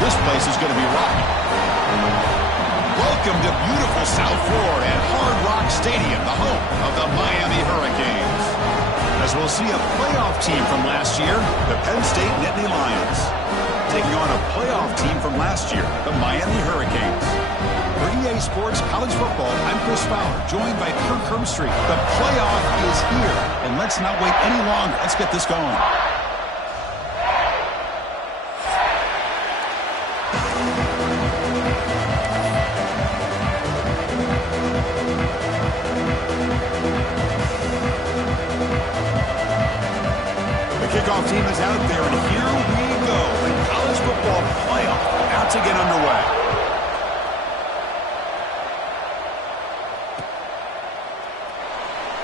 This place is going to be rocking. Welcome to beautiful South Florida at Hard Rock Stadium, the home of the Miami Hurricanes. As we'll see a playoff team from last year, the Penn State Nittany Lions, taking on a playoff team from last year, the Miami Hurricanes. For EA Sports College Football, I'm Chris Fowler, joined by Kirk Herbstreit. The playoff is here, and let's not wait any longer. Let's get this going. Kickoff team is out there, and here we go. The college football playoff about to get underway.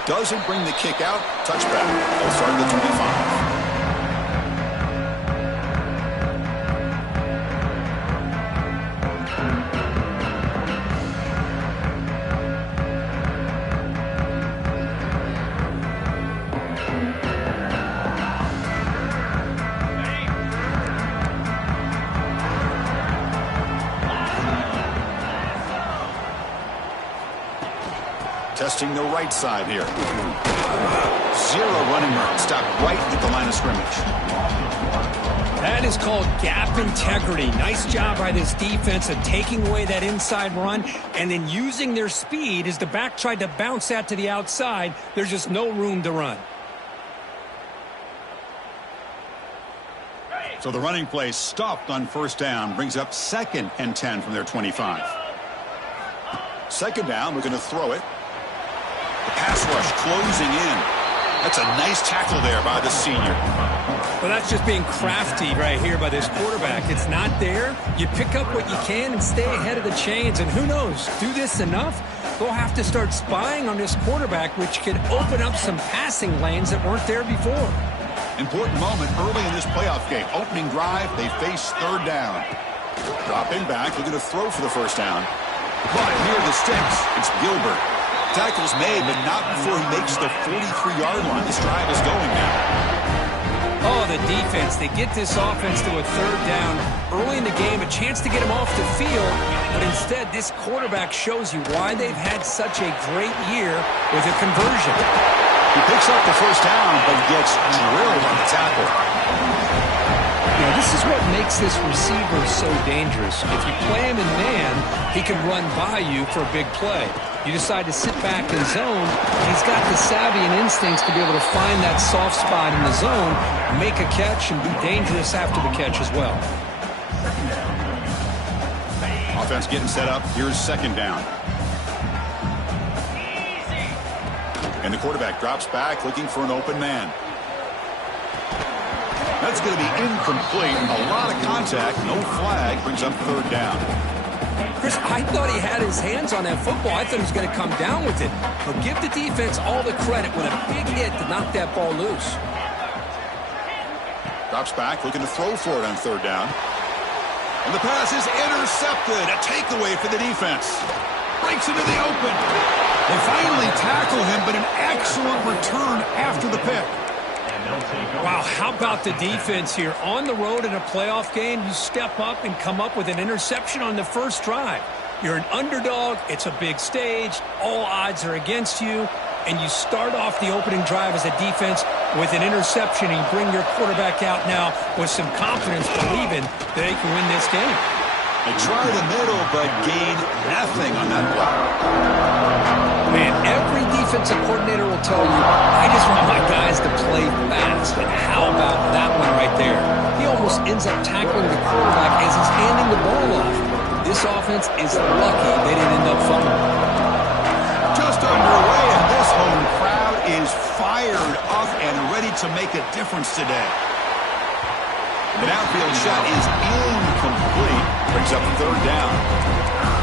Doesn't bring the kick out. Touchback. They'll start at the 25. Testing the right side here. Zero running room. Stopped right at the line of scrimmage. That is called gap integrity. Nice job by this defense of taking away that inside run and then using their speed as the back tried to bounce that to the outside. There's just no room to run. So the running play stopped on first down. Brings up 2nd and 10 from their 25. Second down, we're going to throw it. The pass rush closing in. That's a nice tackle there by the senior. Well, that's just being crafty right here by this quarterback. It's not there. You pick up what you can and stay ahead of the chains. And who knows, do this enough, they'll have to start spying on this quarterback, which could open up some passing lanes that weren't there before. Important moment early in this playoff game. Opening drive, they face third down. Dropping back, looking to throw for the first down. But near the sticks, it's Gilbert. Tackle's made, but not before he makes the 43-yard line. This drive is going now. Oh, the defense. They get this offense to a third down early in the game, a chance to get him off the field, but instead this quarterback shows you why they've had such a great year with a conversion. He picks up the first down, but gets drilled on the tackle. Now, this is what makes this receiver so dangerous. If you play him in man, he can run by you for a big play. You decide to sit back in zone, he's got the savvy and instincts to be able to find that soft spot in the zone, make a catch, and be dangerous after the catch as well. Offense getting set up. Here's second down. And the quarterback drops back, looking for an open man. That's going to be incomplete. A lot of contact. No flag. Brings up third down. Chris, I thought he had his hands on that football. I thought he was going to come down with it. But give the defense all the credit with a big hit to knock that ball loose. Drops back, looking to throw for it on third down. And the pass is intercepted. A takeaway for the defense. Breaks into the open. They finally tackle him, but an excellent return after the pick. Wow, how about the defense here? On the road in a playoff game, you step up and come up with an interception on the first drive. You're an underdog. It's a big stage. All odds are against you. And you start off the opening drive as a defense with an interception, and you bring your quarterback out now with some confidence, believing that they can win this game. They try the middle, but gain nothing on that block. Man, every defensive coordinator will tell you, I just want my guys to play fast. And how about that one right there? He almost ends up tackling the quarterback as he's handing the ball off. This offense is lucky they didn't end up fumbling. Just underway, and this home crowd is fired up and ready to make a difference today. The outfield shot is incomplete. Brings up third down.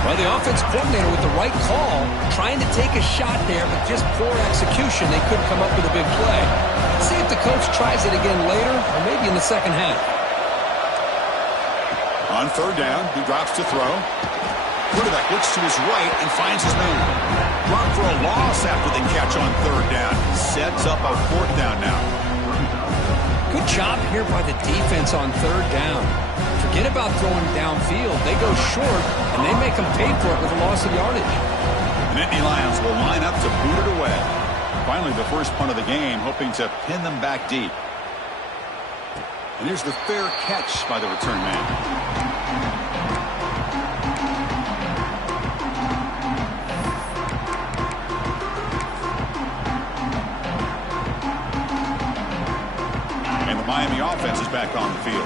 Well, the offense coordinator with the right call, trying to take a shot there, but just poor execution. They couldn't come up with a big play. Let's see if the coach tries it again later, or maybe in the second half. On third down, he drops to throw. Quarterback looks to his right and finds his man. Run for a loss after the catch on third down. Sets up a fourth down now. Good job here by the defense on third down. Forget about throwing downfield. They go short, and they make them pay for it with a loss of yardage. The Nittany Lions will line up to boot it away. Finally, the first punt of the game, hoping to pin them back deep. And here's the fair catch by the return man. Miami offense is back on the field.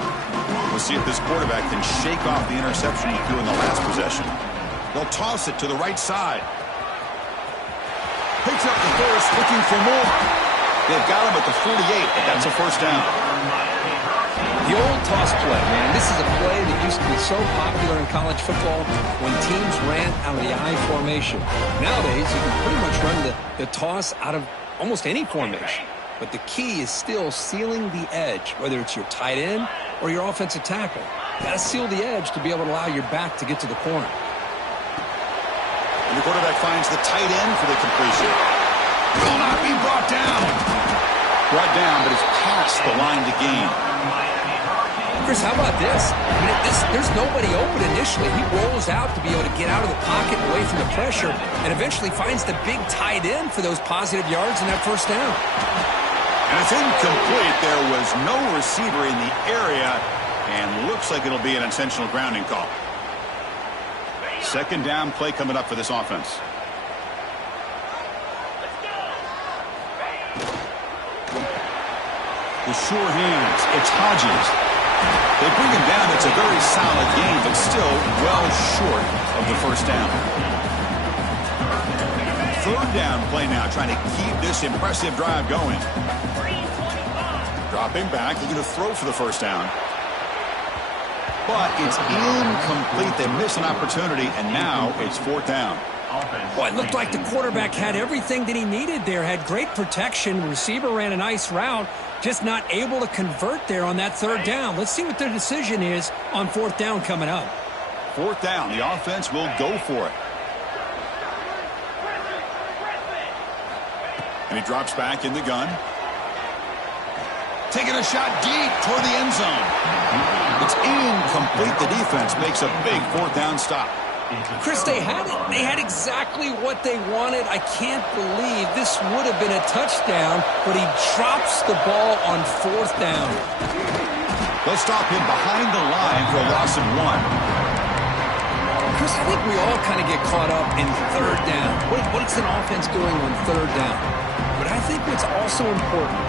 We'll see if this quarterback can shake off the interception he threw in the last possession. They'll toss it to the right side. Picks up the first, looking for more. They've got him at the 48, but that's a first down. The old toss play, man. This is a play that used to be so popular in college football when teams ran out of the I formation. Nowadays, you can pretty much run the toss out of almost any formation. But the key is still sealing the edge, whether it's your tight end or your offensive tackle. You got to seal the edge to be able to allow your back to get to the corner. And the quarterback finds the tight end for the completion. Will not be brought down. Brought down, but it's past the line to gain. Chris, how about this? I mean, there's nobody open initially. He rolls out to be able to get out of the pocket away from the pressure and eventually finds the big tight end for those positive yards in that first down. And it's incomplete. There was no receiver in the area, and looks like it'll be an intentional grounding call. Second down play coming up for this offense. The sure hands. It's Hodges. They bring him down. It's a very solid game, but still well short of the first down. Third down play now, trying to keep this impressive drive going. Dropping back, looking to throw for the first down. But it's incomplete. They miss an opportunity, and now it's fourth down. Well, it looked like the quarterback had everything that he needed there. Had great protection. The receiver ran a nice route. Just not able to convert there on that third down. Let's see what their decision is on fourth down coming up. Fourth down. The offense will go for it. And he drops back in the gun. Taking a shot deep toward the end zone. It's incomplete. The defense makes a big fourth down stop. Chris, they had it. They had exactly what they wanted. I can't believe this would have been a touchdown, but he drops the ball on fourth down. They'll stop him behind the line for a loss of 1. Chris, I think we all kind of get caught up in third down. What's an offense doing on third down? But I think what's also important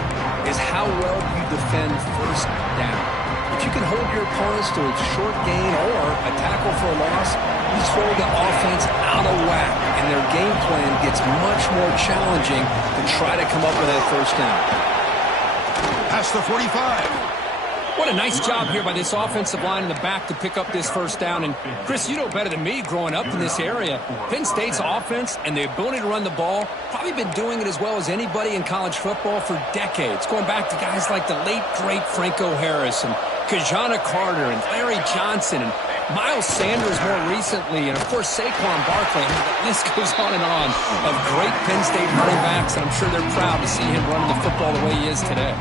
is how well you defend first down. If you can hold your opponents to a short gain or a tackle for a loss, you throw the offense out of whack, and their game plan gets much more challenging to try to come up with that first down. Past the 45. What a nice job here by this offensive line in the back to pick up this first down. And, Chris, you know better than me growing up in this area. Penn State's offense and the ability to run the ball, probably been doing it as well as anybody in college football for decades, going back to guys like the late, great Franco Harris and Kajana Carter and Larry Johnson and Miles Sanders more recently, and, of course, Saquon Barkley. I mean, the list goes on and on of great Penn State running backs, and I'm sure they're proud to see him running the football the way he is today.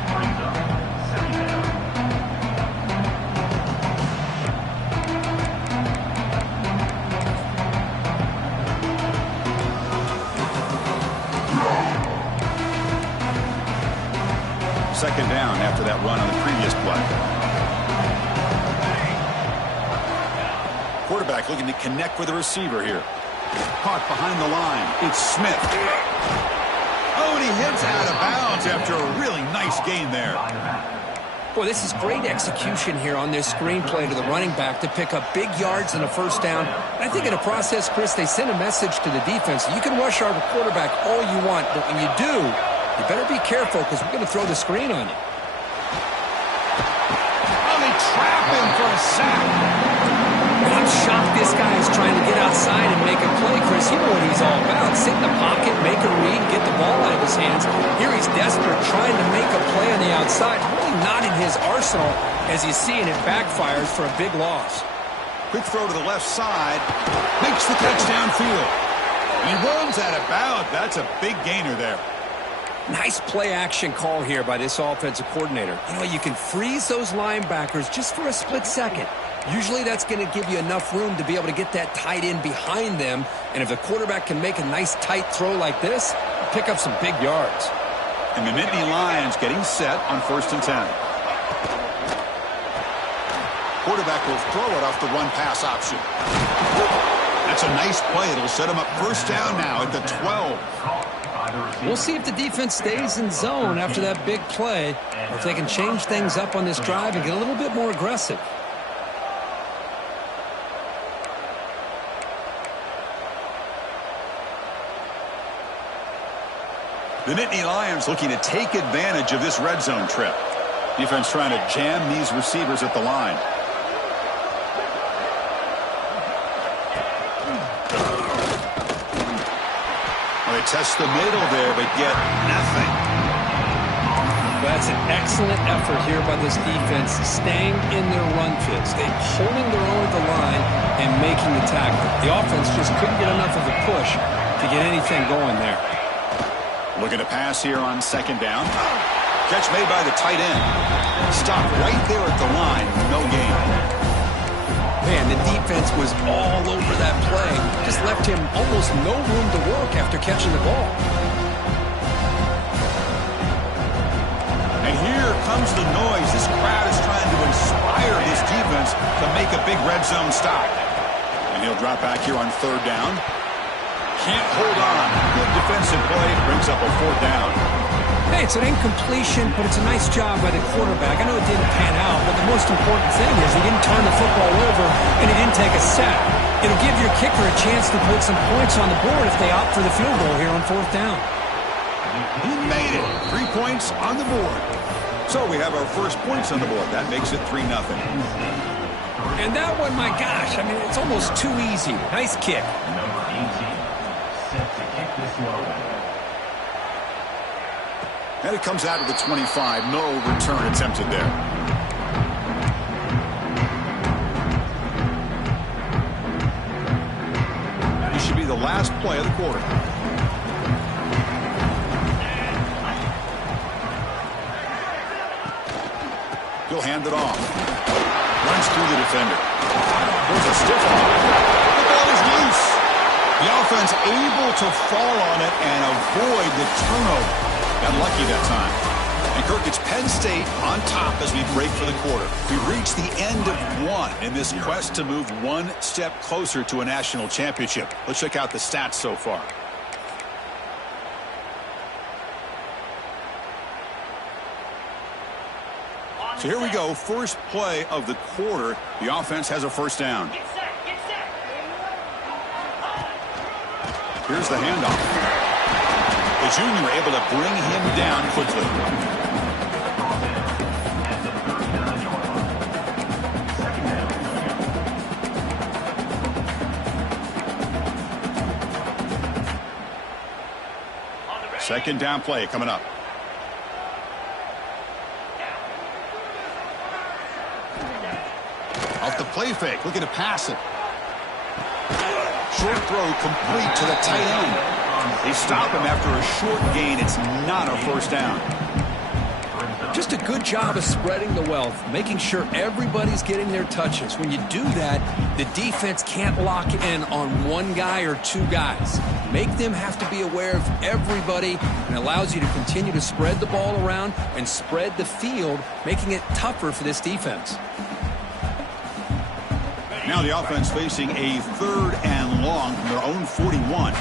Second down after that run on the previous play. Quarterback looking to connect with the receiver here. Caught behind the line. It's Smith. Oh, and he hits out of bounds after a really nice gain there. Boy, this is great execution here on this screenplay to the running back to pick up big yards and a first down. And I think in the process, Chris, they send a message to the defense. You can rush our quarterback all you want, but when you do, you better be careful because we're going to throw the screen on you. Oh, they trap him for a sack. I'm shocked this guy is trying to get outside and make a play, Chris. You know what he's all about. Sit in the pocket, make a read, get the ball out of his hands. Here he's desperate, trying to make a play on the outside. Really not in his arsenal, as you see, and it backfires for a big loss. Quick throw to the left side. Makes the catch downfield. And he runs out of bounds. That's a big gainer there. Nice play action call here by this offensive coordinator. You know, you can freeze those linebackers just for a split second. Usually that's going to give you enough room to be able to get that tight end behind them. And if the quarterback can make a nice tight throw like this, pick up some big yards. And the Nittany Lions getting set on 1st and 10. Quarterback will throw it off the run-pass option. That's a nice play. It'll set him up 1st down now at the 12. We'll see if the defense stays in zone after that big play, or if they can change things up on this drive and get a little bit more aggressive. The Nittany Lions looking to take advantage of this red zone trip. Defense trying to jam these receivers at the line. Well, they test the middle there, but get nothing. That's an excellent effort here by this defense, staying in their run fit, staying holding their own at the line and making the tackle. The offense just couldn't get enough of a push to get anything going there. Looking to pass here on 2nd down. Catch made by the tight end. Stopped right there at the line. No gain. Man, the defense was all over that play. Just left him almost no room to work after catching the ball. And here comes the noise. This crowd is trying to inspire this defense to make a big red zone stop. And he'll drop back here on 3rd down. Can't hold on. Good defensive play. Brings up a 4th down. Hey, it's an incompletion, but it's a nice job by the quarterback. I know it didn't pan out, but the most important thing is he didn't turn the football over and he didn't take a sack. It'll give your kicker a chance to put some points on the board if they opt for the field goal here on 4th down. He made it. 3 points on the board. So we have our first points on the board. That makes it 3-0. And that one, my gosh, I mean, it's almost too easy. Nice kick. Number 18, set to kick this one away. And it comes out of the 25. No return attempted there. This should be the last play of the quarter. He'll hand it off. Runs through the defender. There's a stiff arm. The ball is loose. The offense able to fall on it and avoid the turnover. Got lucky that time. And Kirk, it's Penn State on top as we break for the quarter. We reach the end of one in this quest to move one step closer to a national championship. Let's check out the stats so far. So here we go. First play of the quarter. The offense has a 1st down. Here's the handoff. The junior able to bring him down quickly. Second down play coming up. Off the play fake, looking to pass it. Short throw complete to the tight end. They stop him after a short gain. It's not a 1st down. Just a good job of spreading the wealth, making sure everybody's getting their touches. When you do that, the defense can't lock in on one guy or two guys. Make them have to be aware of everybody, and allows you to continue to spread the ball around and spread the field, making it tougher for this defense. Now the offense facing a 3rd and long from their own 41.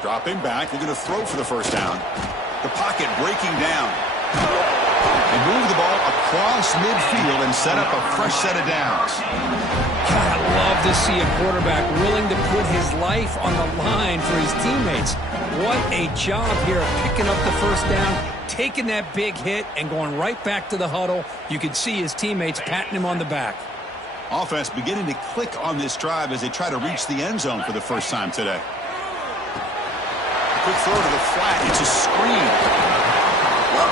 Dropping back, they're going to throw for the 1st down. The pocket breaking down. They move the ball across midfield and set up a fresh set of downs. God, I love to see a quarterback willing to put his life on the line for his teammates. What a job here of picking up the 1st down, taking that big hit, and going right back to the huddle. You can see his teammates patting him on the back. Offense beginning to click on this drive as they try to reach the end zone for the first time today. Quick throw to the flat. It's a screen.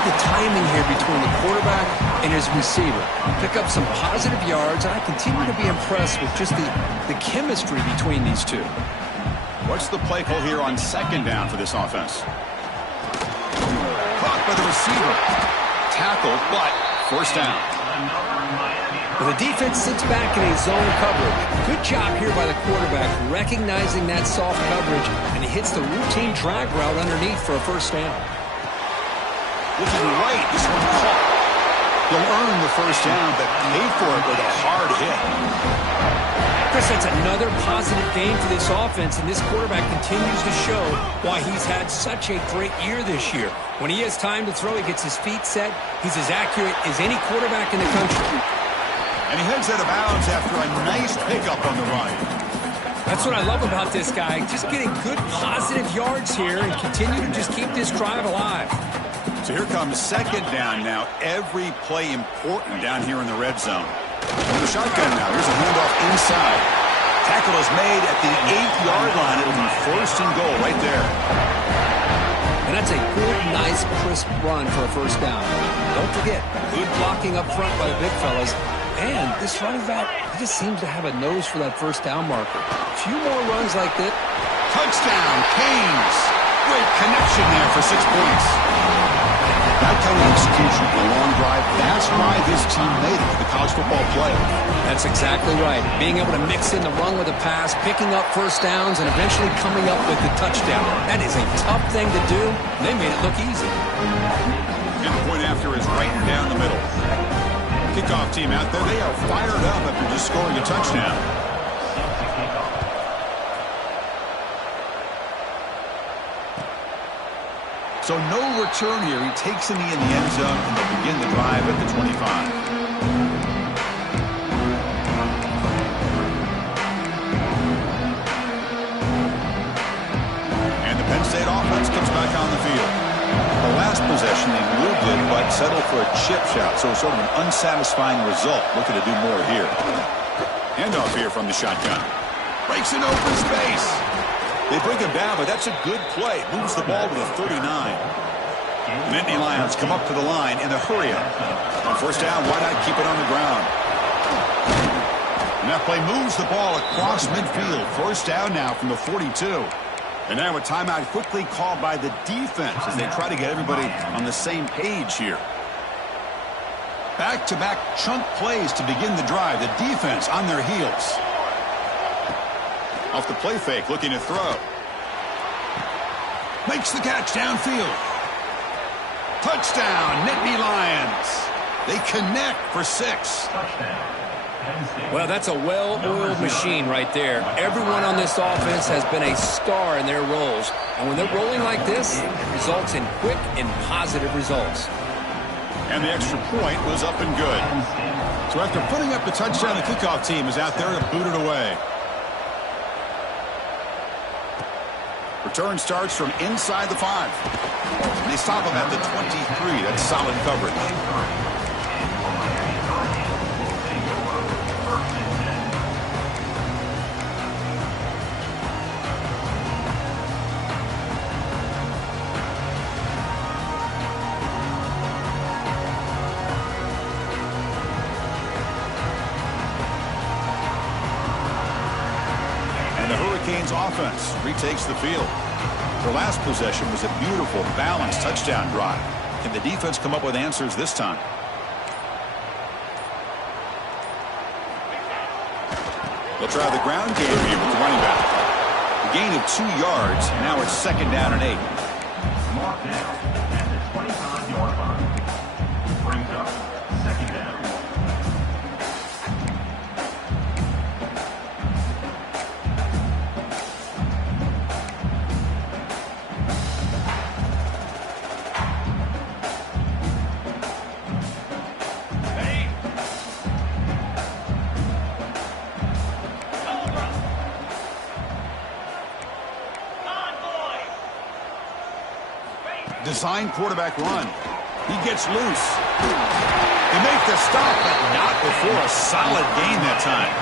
the timing here between the quarterback and his receiver. Pick up some positive yards, and I continue to be impressed with just the chemistry between these two. What's the play call here on second down for this offense? Caught by the receiver. Tackle, but first down. Well, the defense sits back in a zone coverage. Good job here by the quarterback recognizing that soft coverage, and he hits the routine drag route underneath for a first down. Looking right, this one caught. He'll earn the first down, but paid for it with a hard hit. Chris, that's another positive game for this offense, and this quarterback continues to show why he's had such a great year this year. When he has time to throw, he gets his feet set. He's as accurate as any quarterback in the country. And he heads out of bounds after a nice pickup on the run. That's what I love about this guy. Just getting good positive yards here and continue to just keep this drive alive. So here comes second down now. Every play important down here in the red zone. In the shotgun now. Here's a handoff inside. Tackle is made at the 8-yard line. It'll be first and goal right there. And that's a good, nice, crisp run for a first down. Don't forget, good blocking up front by the big fellas. And this running back, he just seems to have a nose for that first down marker. A few more runs like this. Touchdown, Canes. Great connection there for 6 points. That kind of execution for a long drive, that's why this team made it to the college football playoff. That's exactly right. Being able to mix in the run with a pass, picking up first downs, and eventually coming up with the touchdown. That is a tough thing to do. They made it look easy. And the point after is right down the middle. Kickoff team out there, they are fired up after just scoring a touchdown. So no return here. He takes in the end zone, and they'll begin the drive at the 25. And the Penn State offense comes back on the field. The last possession they moved it, but settled for a chip shot, so sort of an unsatisfying result. Looking to do more here. Handoff here from the shotgun. Breaks an open space. They bring him down, but that's a good play. Moves the ball to the 39. The Nittany Lions come up to the line in a hurry-up. On first down, why not keep it on the ground? And that play moves the ball across midfield. First down now from the 42. And now a timeout quickly called by the defense as they try to get everybody on the same page here. Back-to-back chunk plays to begin the drive. The defense on their heels. Off the play fake, looking to throw. Makes the catch downfield. Touchdown, Nittany Lions. They connect for 6. Well, that's a well-oiled machine right there. Everyone on this offense has been a star in their roles. And when they're rolling like this, it results in quick and positive results. And the extra point was up and good. So after putting up the touchdown, the kickoff team is out there to boot it away. Return starts from inside the 5. And they stop him at the 23. That's solid coverage. And the Hurricanes offense retakes the field. Their last possession was a beautiful, balanced touchdown drive. Can the defense come up with answers this time? They'll try the ground game here with the running back. A gain of 2 yards. Now it's second down and 8. Mark down at the 25-yard line. Brings up second down. Design quarterback run. He gets loose. They make the stop, but not before a solid gain that time.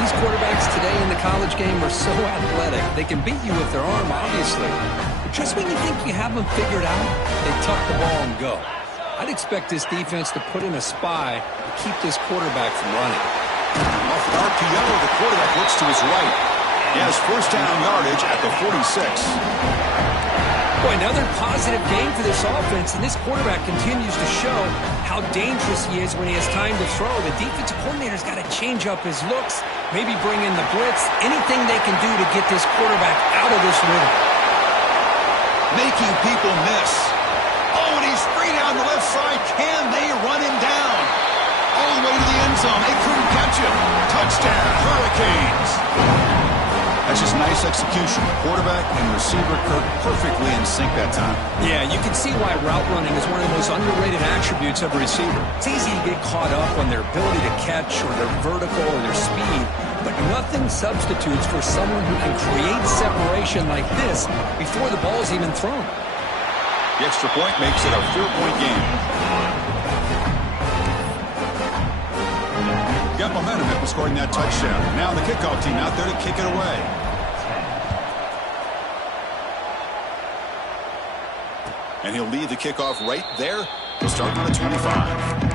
These quarterbacks today in the college game are so athletic. They can beat you with their arm, obviously. But Just when you think you have them figured out, they tuck the ball and go. I'd expect this defense to put in a spy to keep this quarterback from running. Off an RPO, the quarterback looks to his right. He has first down yardage at the 46. Boy, another positive game for this offense, and this quarterback continues to show how dangerous he is when he has time to throw. The defensive coordinator's got to change up his looks, maybe bring in the blitz, anything they can do to get this quarterback out of this rhythm. Making people miss. Oh, and he's free down the left side. Can they run him down? All the way to the end zone. They couldn't catch him. Touchdown, Hurricanes. That's just nice execution. Quarterback and receiver Kirk perfectly in sync that time. Yeah, you can see why route running is one of the most underrated attributes of a receiver. It's easy to get caught up on their ability to catch or their vertical or their speed, but nothing substitutes for someone who can create separation like this before the ball is even thrown. The extra point makes it a 4-point game. Got momentum after scoring that touchdown. Now the kickoff team out there to kick it away. And he'll leave the kickoff right there. He'll start on the 25.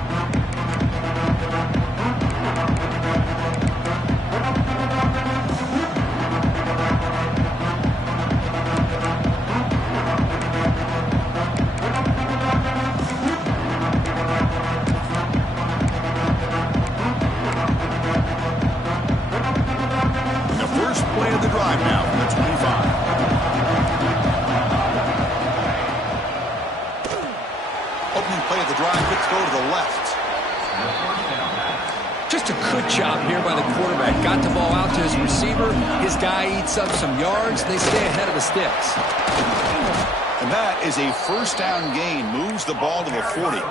Just a good job here by the quarterback. Got the ball out to his receiver. His guy eats up some yards. They stay ahead of the sticks. And that is a first down gain. Moves the ball to the 40.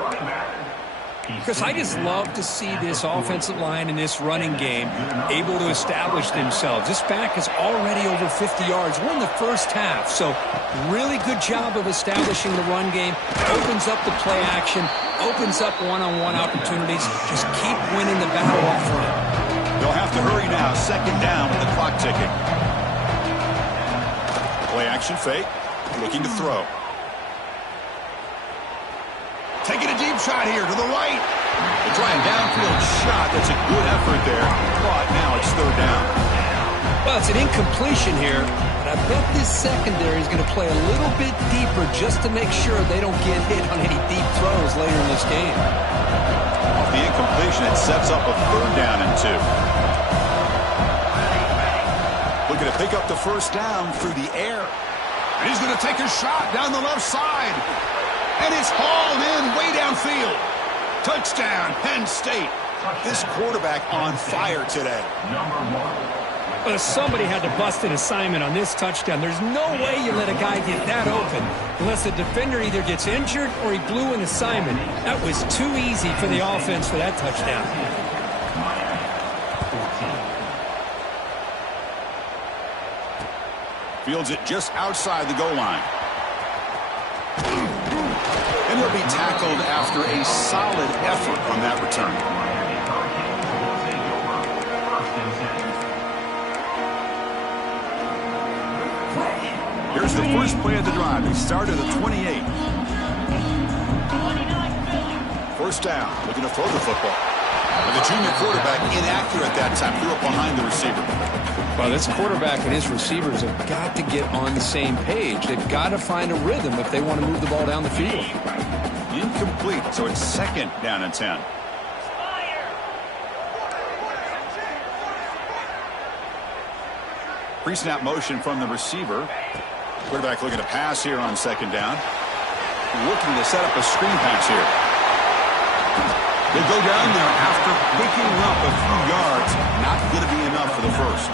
Because I just love to see this offensive line in this running game able to establish themselves. This back is already over 50 yards. We're in the first half. So really good job of establishing the run game. Opens up the play action. Opens up one-on-one opportunities. Just keep winning the battle up front. They'll have to hurry now. Second down with the clock ticking. Play action fake. Looking to throw. Taking a deep shot here to the right. They try a downfield shot. That's a good effort there. But now it's third down. Well, it's an incompletion here. But I bet this secondary is going to play a little bit deeper just to make sure they don't get hit on any deep throws later in this game. Off the incompletion, it sets up a third down and 2. Looking to pick up the first down through the air. And he's going to take a shot down the left side. And it's hauled in way downfield. Touchdown, Penn State. This quarterback on fire today. Well, somebody had to bust an assignment on this touchdown. There's no way you let a guy get that open unless the defender either gets injured or he blew an assignment. That was too easy for the offense for that touchdown. Fields it just outside the goal line. And he'll be tackled after a solid effort on that return. Here's the first play of the drive. They start at the 28. First down, looking to throw the football. And the junior quarterback inaccurate that time, threw it behind the receiver. Well, this quarterback and his receivers have got to get on the same page. They've got to find a rhythm if they want to move the ball down the field. Incomplete, so it's second down and 10. Pre-snap motion from the receiver. Quarterback looking to pass here on second down. Looking to set up a screen pass here. They go down there after picking up a few yards. Not going to be enough for the first.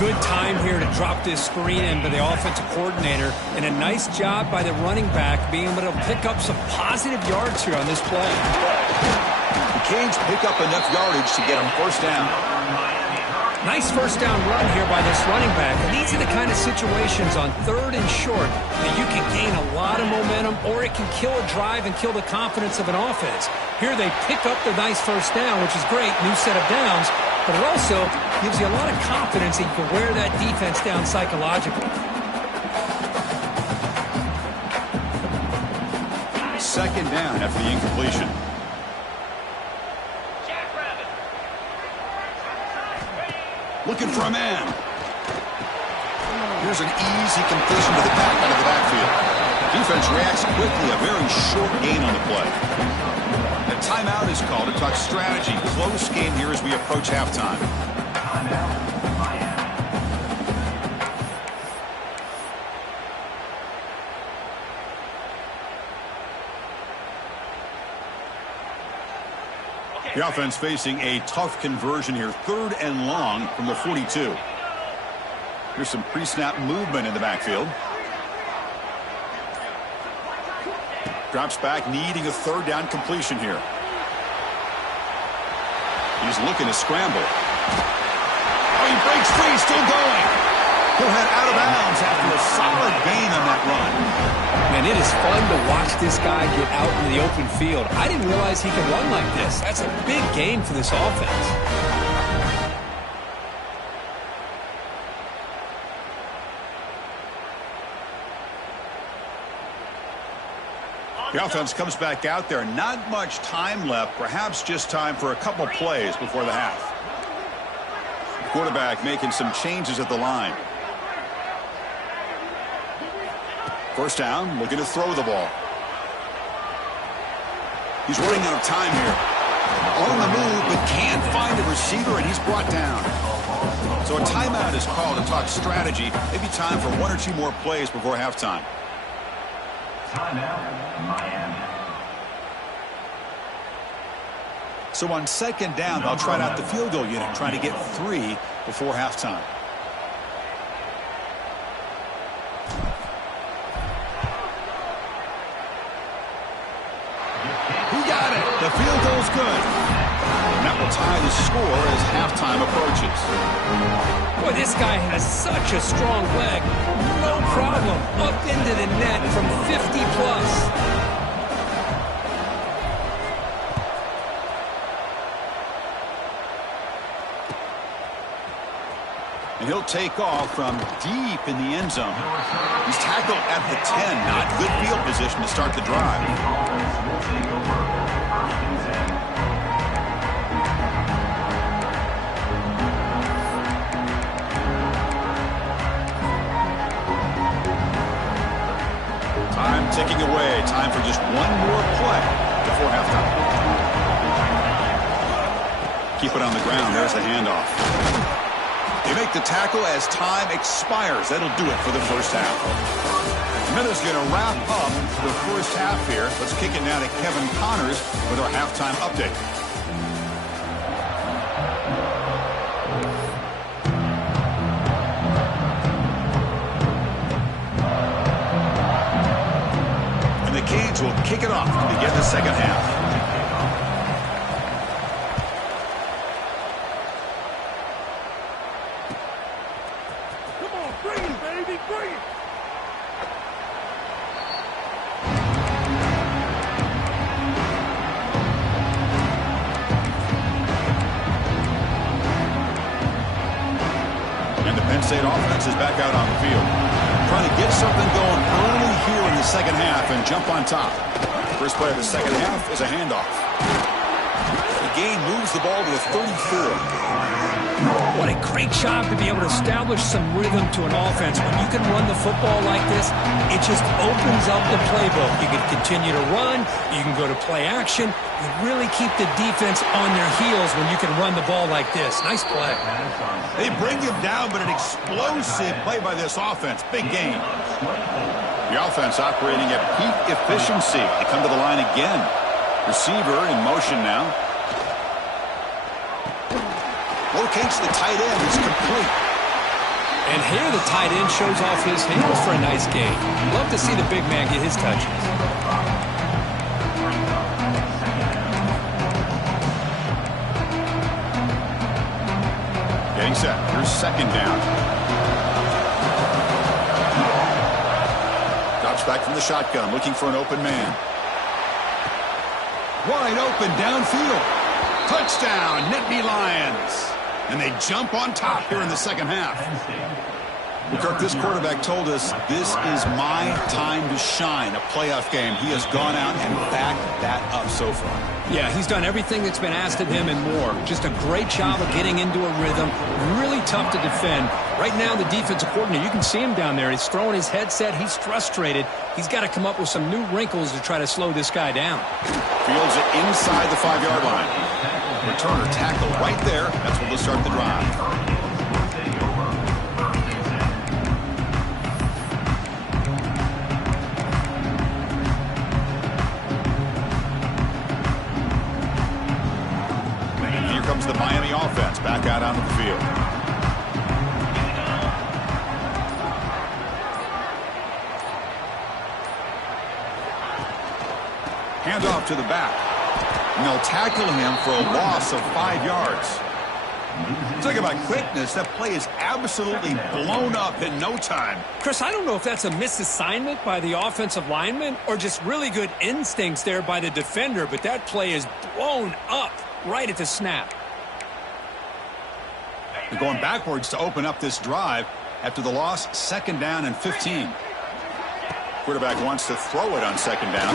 Good time here to drop this screen in by the offensive coordinator. And a nice job by the running back being able to pick up some positive yards here on this play. The Canes pick up enough yardage to get them first down. Nice first down run here by this running back. And these are the kind of situations on third and short that you can gain a lot of momentum, or it can kill a drive and kill the confidence of an offense. Here they pick up the nice first down, which is great, new set of downs, but it also gives you a lot of confidence that you can wear that defense down psychologically. second down after the incompletion. Looking for a man. Here's an easy completion to the back out of the backfield. Defense reacts quickly. A very short gain on the play. The timeout is called to talk strategy. Close game here as we approach halftime. The offense facing a tough conversion here. 3rd and long from the 42. Here's some pre-snap movement in the backfield. Drops back, needing a 3rd down completion here. He's looking to scramble. Oh, he breaks free, still going. He'll head out of bounds after a solid gain on that run. Man, it is fun to watch this guy get out into the open field. I didn't realize he could run like this. That's a big gain for this offense. The offense comes back out there. Not much time left. Perhaps just time for a couple plays before the half. The quarterback making some changes at the line. First down, looking to throw the ball. He's running out of time here. On the move, but can't find a receiver, and he's brought down. So a timeout is called to talk strategy. Maybe time for 1 or 2 more plays before halftime. Timeout, Miami. So on second down, they'll try out the field goal unit, trying to get 3 before halftime. The field goal's good. And that will tie the score as halftime approaches. Boy, this guy has such a strong leg. No problem. Up into the net from 50 plus. And he'll take off from deep in the end zone. He's tackled at the 10. Not good field position to start the drive. Time ticking away. Time for just 1 more play before halftime. Keep it on the ground. There's the handoff. They make the tackle as time expires. That'll do it for the first half. Miller's going to wrap up the first half here. Let's kick it now to Kevin Connors with our halftime update. And the Canes will kick it off to begin the second half. Penn State offense is back out on the field. Trying to get something going early here in the second half and jump on top. First play of the second half is a handoff. The game moves the ball to the 34. What a great job to be able to establish some rhythm to an offense. When you can run the football like this, it just opens up the playbook. You can continue to run. You can go to play action. You really keep the defense on their heels when you can run the ball like this. Nice play. They bring him down, but an explosive play by this offense. Big game. The offense operating at peak efficiency. They come to the line again. Receiver in motion now. Locates the tight end. It's complete. And here the tight end shows off his hands for a nice gain. Love to see the big man get his touches. Getting set. Here's second down. Drops back from the shotgun, looking for an open man. Wide open downfield. Touchdown, Nittany Lions. And they jump on top here in the second half. Well, Kirk, this quarterback told us this is my time to shine, a playoff game. He has gone out and backed that up so far. Yeah, he's done everything that's been asked of him and more. Just a great job of getting into a rhythm. Really tough to defend. Right now, the defensive coordinator, you can see him down there. He's throwing his headset. He's frustrated. He's got to come up with some new wrinkles to try to slow this guy down. Fields it inside the 5-yard line. Returner tackle right there. That's what will start the drive. Comes the Miami offense back out onto the field. Hand off to the back. And they'll tackle him for a loss of 5 yards. Talk about quickness. That play is absolutely blown up in no time. Chris, I don't know if that's a misassignment by the offensive lineman or just really good instincts there by the defender, but that play is blown up right at the snap. They're going backwards to open up this drive after the loss. 2nd down and 15. Quarterback wants to throw it on 2nd down.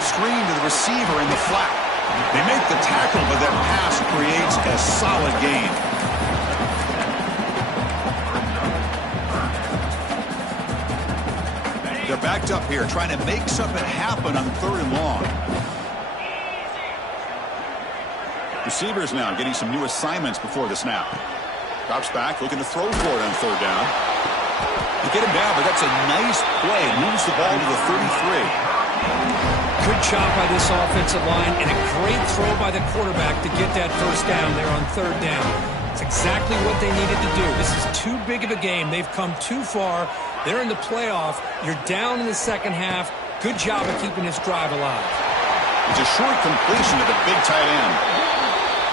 Screen to the receiver in the flat. They make the tackle, but that pass creates a solid gain. They're backed up here trying to make something happen on 3rd and long. Receivers now getting some new assignments before the snap. Drops back, looking to throw for it on 3rd down. They get him down, but that's a nice play. Moves the ball to the 33. Good job by this offensive line and a great throw by the quarterback to get that 1st down there on 3rd down. It's exactly what they needed to do. This is too big of a game. They've come too far. They're in the playoff. You're down in the 2nd half. Good job of keeping this drive alive. It's a short completion to the big tight end.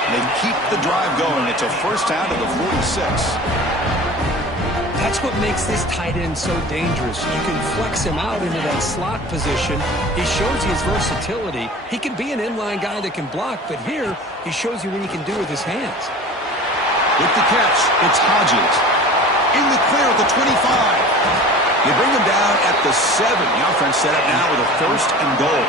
They keep the drive going. It's a 1st down to the 46. That's what makes this tight end so dangerous. You can flex him out into that slot position. He shows you his versatility. He can be an inline guy that can block, but here he shows you what he can do with his hands. With the catch, it's Hodges. In the clear at the 25. They bring him down at the 7. The offense set up now with a 1st and goal.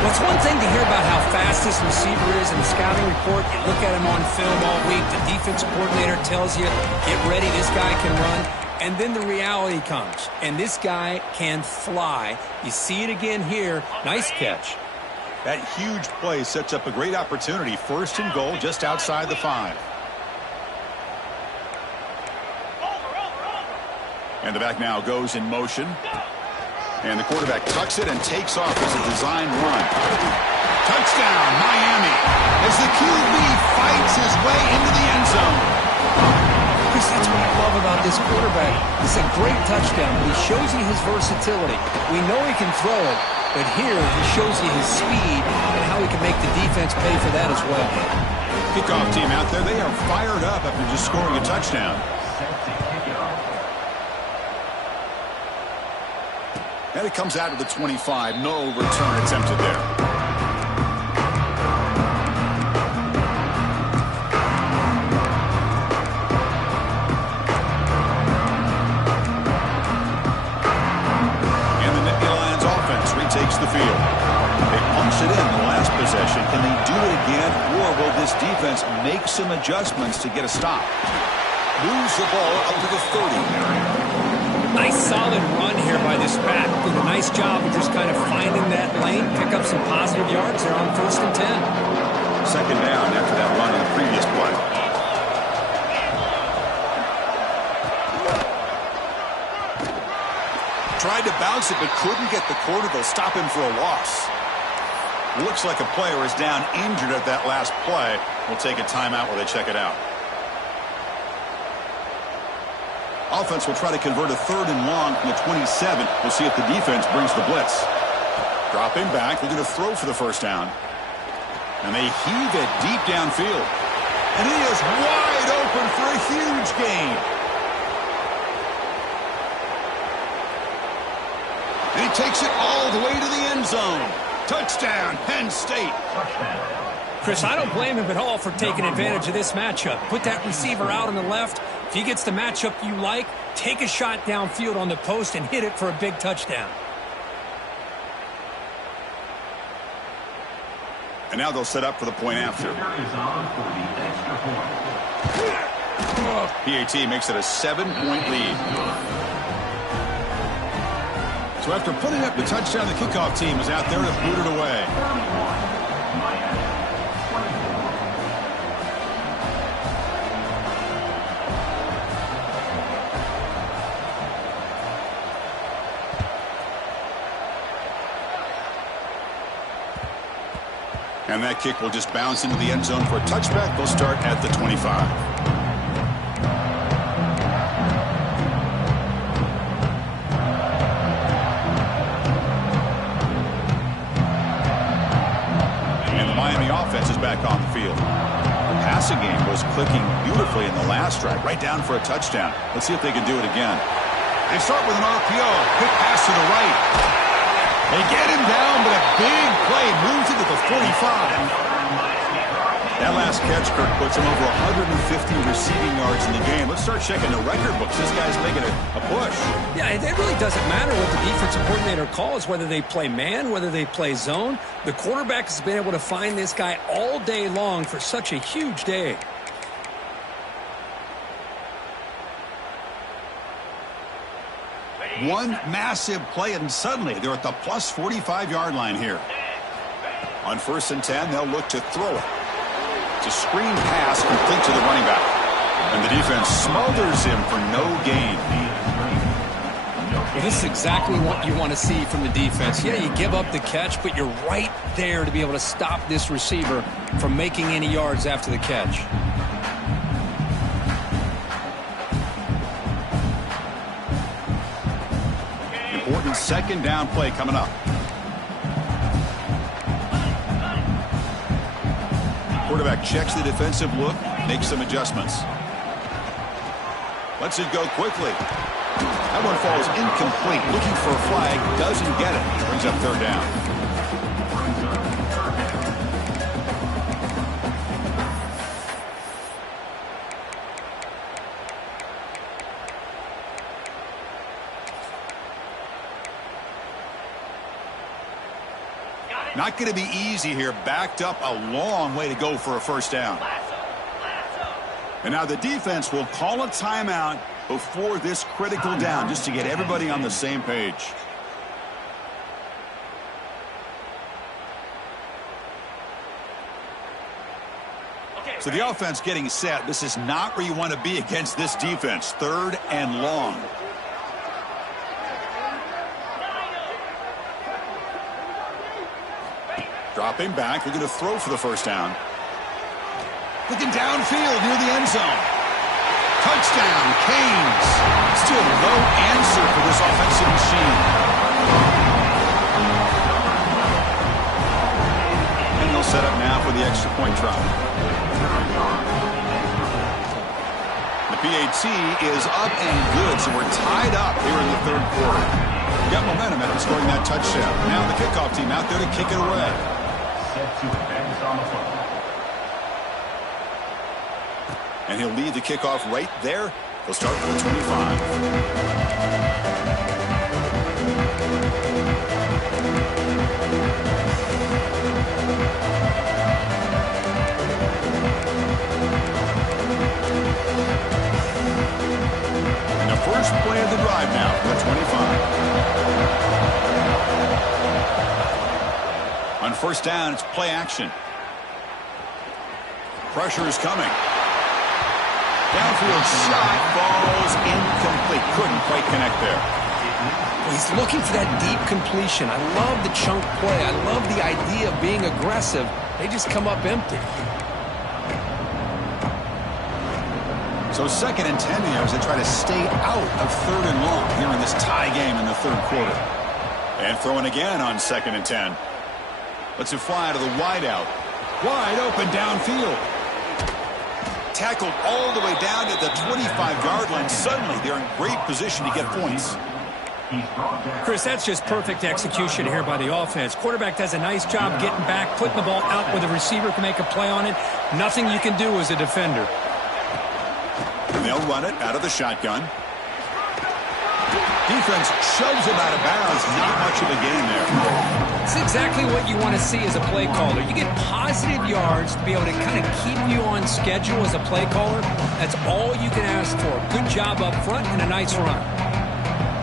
Well, it's one thing to hear about how fast this receiver is in the scouting report. You look at him on film all week. The defensive coordinator tells you, get ready, this guy can run. And then the reality comes, and this guy can fly. You see it again here. Nice catch. That huge play sets up a great opportunity. 1st and goal just outside the 5. And the back now goes in motion. And the quarterback tucks it and takes off as a design run. Touchdown, Miami, as the QB fights his way into the end zone. Chris, that's what I love about this quarterback. It's a great touchdown, but he shows you his versatility. We know he can throw it, but here he shows you his speed and how he can make the defense pay for that as well. Kickoff team out there, they are fired up after just scoring a touchdown. And it comes out of the 25. No return attempted there. And the Nittany Lions offense retakes the field. They punched it in the last possession. Can they do it again, or will this defense make some adjustments to get a stop? Moves the ball up to the 30. Nice solid run here by this back. Did a nice job of just kind of finding that lane, pick up some positive yards there on 1st and 10. 2nd down after that run on the previous play. Tried to bounce it but couldn't get the quarter. They'll stop him for a loss. Looks like a player is down injured at that last play. We'll take a timeout while they check it out. Offense will try to convert a 3rd and long from the 27. We'll see if the defense brings the blitz. Dropping back, looking to throw for the 1st down. And they heave it deep downfield. And he is wide open for a huge gain. And he takes it all the way to the end zone. Touchdown, Penn State. Chris, I don't blame him at all for taking advantage of this matchup. Put that receiver out on the left. If he gets the matchup you like, take a shot downfield on the post and hit it for a big touchdown. And now they'll set up for the point after. PAT makes it a 7-point lead. So after putting up the touchdown, the kickoff team is out there to boot it away. And that kick will just bounce into the end zone for a touchback. They'll start at the 25. Offense is back on the field. The passing game was clicking beautifully in the last drive, right down for a touchdown. Let's see if they can do it again. They start with an RPO. Quick pass to the right. They get him down, but a big play moves it to the 45. That last catch, Kirk, puts him over 150 receiving yards in the game. Let's start checking the record books. This guy's making a push. Yeah, it really doesn't matter what the defensive coordinator calls, whether they play man, whether they play zone. The quarterback has been able to find this guy all day long for such a huge day. One massive play, and suddenly they're at the plus 45-yard line here. On 1st and 10, they'll look to throw it. It's a screen pass complete to the running back. And the defense smothers him for no gain. Well, this is exactly what you want to see from the defense. Yeah, you give up the catch, but you're right there to be able to stop this receiver from making any yards after the catch. Important 2nd down play coming up. Quarterback checks the defensive look, makes some adjustments. Lets it go quickly. That one falls incomplete. Looking for a flag, doesn't get it. Brings up 3rd down. Not going to be easy here. Backed up a long way to go for a 1st down. And now the defense will call a timeout before this critical down, just to get everybody on the same page. So the offense getting set. This is not where you want to be against this defense. 3rd and long. Dropping back. They're going to throw for the 1st down. Looking downfield near the end zone. Touchdown, Canes. Still no answer for this offensive machine. And they'll set up now for the extra point try. The PAT is up and good, so we're tied up here in the 3rd quarter. Got momentum after scoring that touchdown. Now the kickoff team out there to kick it away. And he'll lead the kickoff right there. They'll start from the 25. And the first play of the drive now for the 25. On 1st down, it's play action. Pressure is coming. Downfield shot falls incomplete. Couldn't quite connect there. He's looking for that deep completion. I love the chunk play. I love the idea of being aggressive. They just come up empty. So 2nd and 10 here as they try to stay out of 3rd and long here in this tie game in the 3rd quarter. And throwing again on 2nd and 10. Lets it fly to the wideout. Wide open downfield. Tackled all the way down to the 25-yard line. Suddenly, they're in great position to get points. Chris, that's just perfect execution here by the offense. Quarterback does a nice job getting back, putting the ball out where the receiver can make a play on it. Nothing you can do as a defender. And they'll run it out of the shotgun. Defense shoves him out of bounds. Not much of a gain there. It's exactly what you want to see as a play caller. You get positive yards to be able to kind of keep you on schedule as a play caller. That's all you can ask for. Good job up front and a nice run.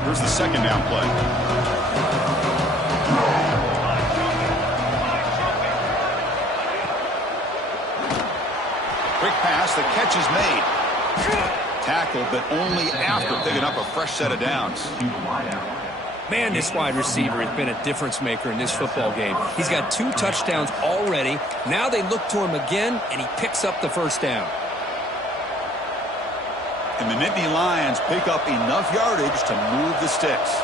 Here's the second down play. Quick pass, the catch is made. Tackle, but only after picking up a fresh set of downs. Man, this wide receiver has been a difference maker in this football game. He's got 2 touchdowns already. Now they look to him again, and he picks up the first down. And the Nittany Lions pick up enough yardage to move the sticks.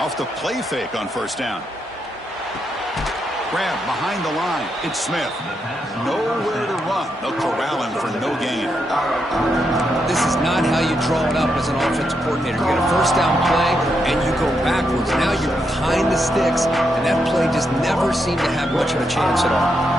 Off the play fake on first down. Grab behind the line. It's Smith. Nowhere to run. They'll corral him for no gain. This is not how you draw it up as an offensive coordinator. You get a first down play, and you go backwards. Now you're behind the sticks, and that play just never seemed to have much of a chance at all.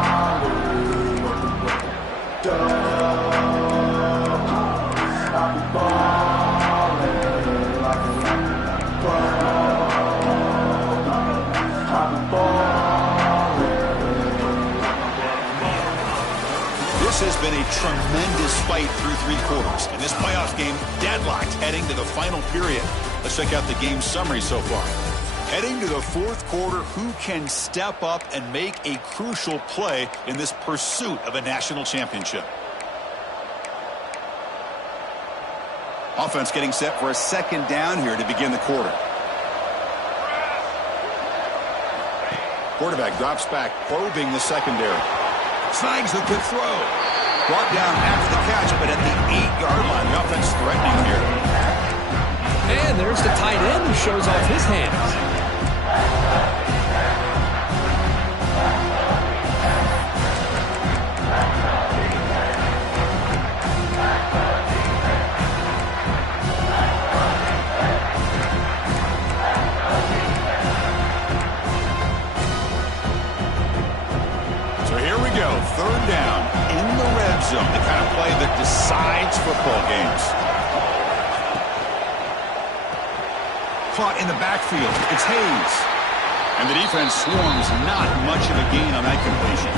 This has been a tremendous fight through 3 quarters. In this playoff game, deadlocked heading to the final period. Let's check out the game summary so far. Heading to the 4th quarter, who can step up and make a crucial play in this pursuit of a national championship? Offense getting set for a second down here to begin the quarter. Quarterback drops back, probing the secondary. Snags the quick throw. Brought down after the catch, but at the 8-yard line, the offense threatening here. And there's the tight end who shows off his hands. So here we go, 3rd down. In the red zone, the kind of play that decides football games. Caught in the backfield. It's Hayes. And the defense swarms. Not much of a gain on that completion.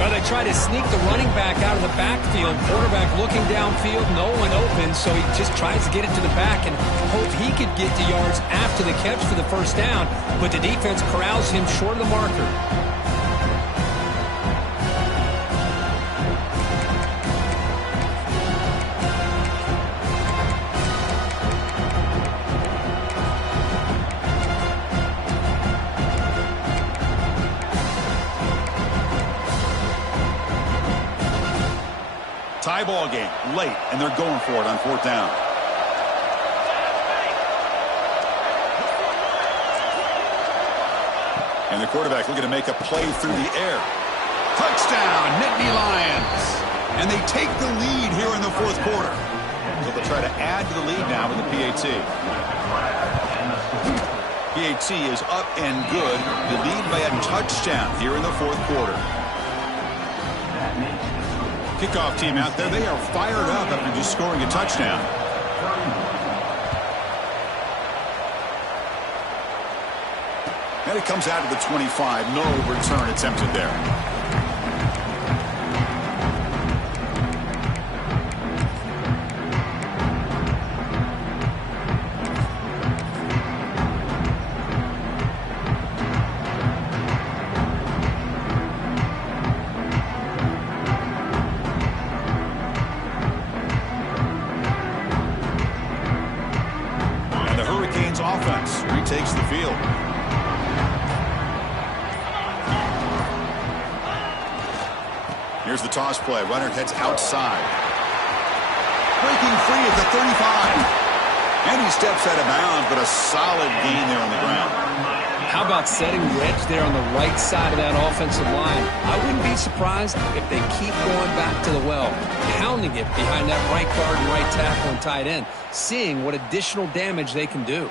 Well, they try to sneak the running back out of the backfield. Quarterback looking downfield, no one open, so he just tries to get it to the back and hope he could get to yards after the catch for the first down, but the defense corrals him short of the marker. Tie ball game, late, and they're going for it on 4th down. And the quarterback looking to make a play through the air. Touchdown, Nittany Lions. And they take the lead here in the 4th quarter. So they'll try to add to the lead now with the PAT. PAT is up and good. The lead by a touchdown here in the 4th quarter. Kickoff team out there, they are fired up after just scoring a touchdown. And it comes out of the 25. No return attempted there. Offense retakes the field. Here's the toss play. Runner heads outside. Breaking free at the 35. And he steps out of bounds, but a solid gain there on the ground. How about setting the edge there on the right side of that offensive line? I wouldn't be surprised if they keep going back to the well, pounding it behind that right guard and right tackle and tight end, seeing what additional damage they can do.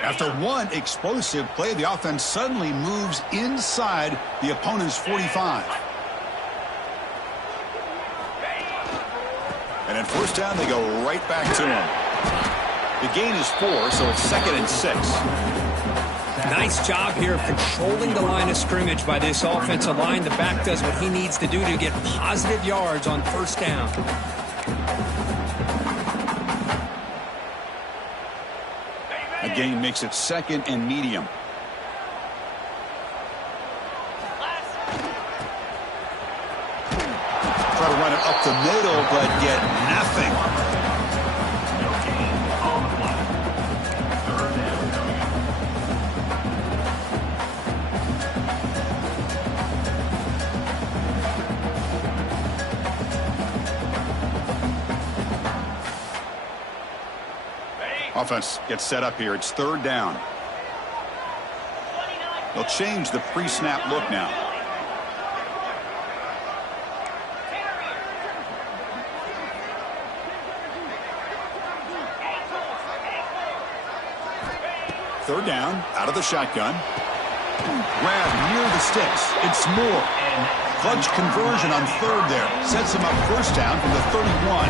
After one explosive play, the offense suddenly moves inside the opponent's 45. And at first down, they go right back to him. The gain is 4, so it's 2nd and 6. Nice job here of controlling the line of scrimmage by this offensive line. The back does what he needs to do to get positive yards on first down. A gain makes it 2nd and medium. Try to run it up the middle, but get nothing. Offense gets set up here. It's 3rd down. They'll change the pre-snap look now. Third down, out of the shotgun. Grab near the sticks. It's Moore. Clutch conversion on 3rd there. Sets him up first down from the 31.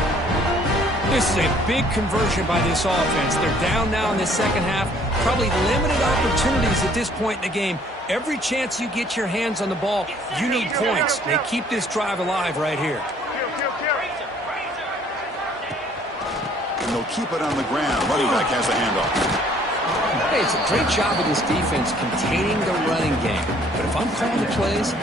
This is a big conversion by this offense. They're down now in the second half. Probably limited opportunities at this point in the game. Every chance you get your hands on the ball, you need points. They keep this drive alive right here. And they'll keep it on the ground. Running back has the handoff. Hey, it's a great job of this defense containing the running game. But if I'm calling the plays,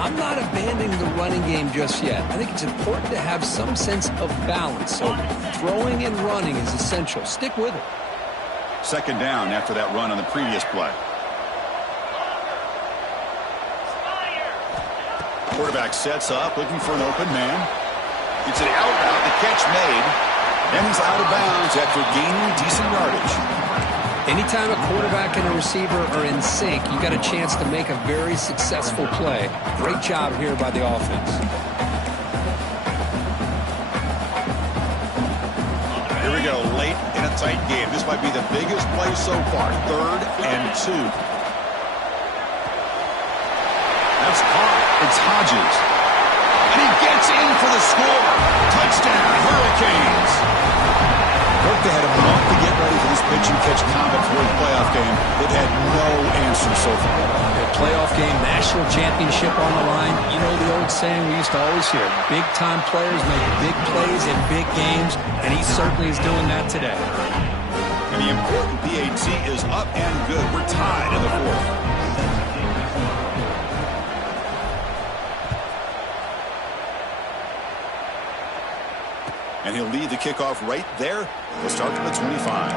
I'm not abandoning the running game just yet. I think it's important to have some sense of balance. So throwing and running is essential. Stick with it. 2nd down after that run on the previous play. Quarterback sets up, looking for an open man. It's an out route, the catch made. And he's out of bounds after gaining decent yardage. Anytime a quarterback and a receiver are in sync, you got a chance to make a very successful play. Great job here by the offense. Here we go, late in a tight game. This might be the biggest play so far. 3rd and 2. That's caught. It's Hodges. And he gets in for the score. Touchdown, Hurricanes. They had a month to get ready for this pitch and catch combat for the playoff game. They've had no answer so far. A playoff game, national championship on the line. You know the old saying we used to always hear, big-time players make big plays in big games, and he certainly is doing that today. And the important PAT is up and good. We're tied in the 4th. And he'll lead the kickoff right there. We'll start to the 25.